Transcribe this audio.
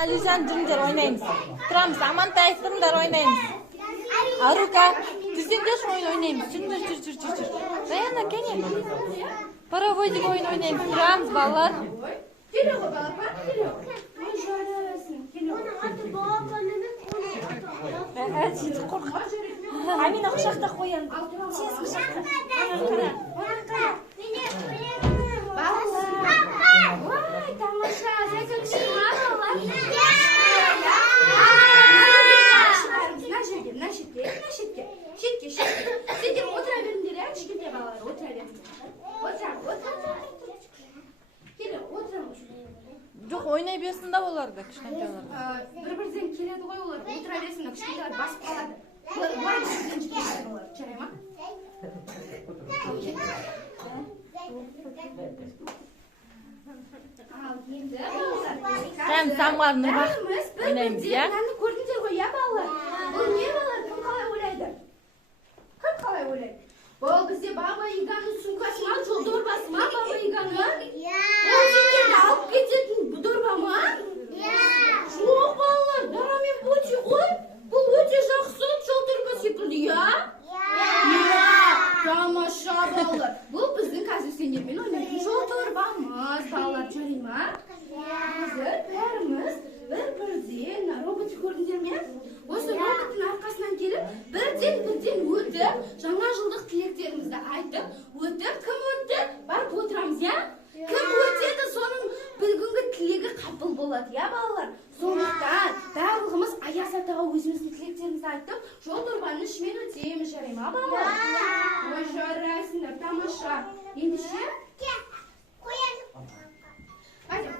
Алижан жүріңдер ойнаймыз. Тұрамыз, Амантай тұрыңдар ойнаймыз. Арука, жүрсеңдерші ойын ойнаймыз. Жүр. Даяна, кәне. Паровозик ойын ойнаймыз. Тұрамыз, балалар. Келе ғой, балапан, келе ғой. Ой, жарасын, келе ғой. Сөйтіп қорқып. Амина құшақта қоян. Тез құшақта. Қара. Балалар. Ой, тамаша. Зәкін шыма, балалар. На шетке. Сендер отыра беріңдер, кішкентай балалар, отыра беріңдер. Отыра. Келе, отырамыз. Жоқ, ойнай берсін да оларды, кішкентайлар. Бір-бірден келеді ғой олар, отыра берсін, кішкентайлар басып қалады. Бұлай жүрген жүрген олар, жарай ма? Ал енді балалар. Сән, самғар, нұрбақ ойнаймыз, я? Мынаны көрдіңдер ғой, я балалар? Бұл не балалар, кім қалай ойлайды? Кім қалай ойлайды? Бұл бізде Баба Яганың сумкасы ма, жол дорбасы ма, Баба Яганың? Ол сендерді алып кететін дорба ма? Жоқ балалар, дарамен боти ғой. Бұл өте жақсы жол дорба секілді, я? Тамаша балалар. Бұл біздің қазір сендермен ойнайтын жол дорбамыз, балалар, жарай ма? Қазір бәріміз бір-бірден робот көрдіңдер ме? Осы роботтың арқасынан келіп, бірден өтіп, жаңа жылдық тілектерімізді айтып, өтіп, кім өтті? Барып отырамыз, я? Кім өтеді, соның бүгінгі тілегі қабыл болады, я балалар? Сондықтан барлығымыз Аяз атаға өзіміздің тілектерімізді айтып, жол дорбаның ішімен өтеміз, жарай ма, балалар? Ой, жарайсыңдар, тамаша. Ендеше? Қоян. Қоян.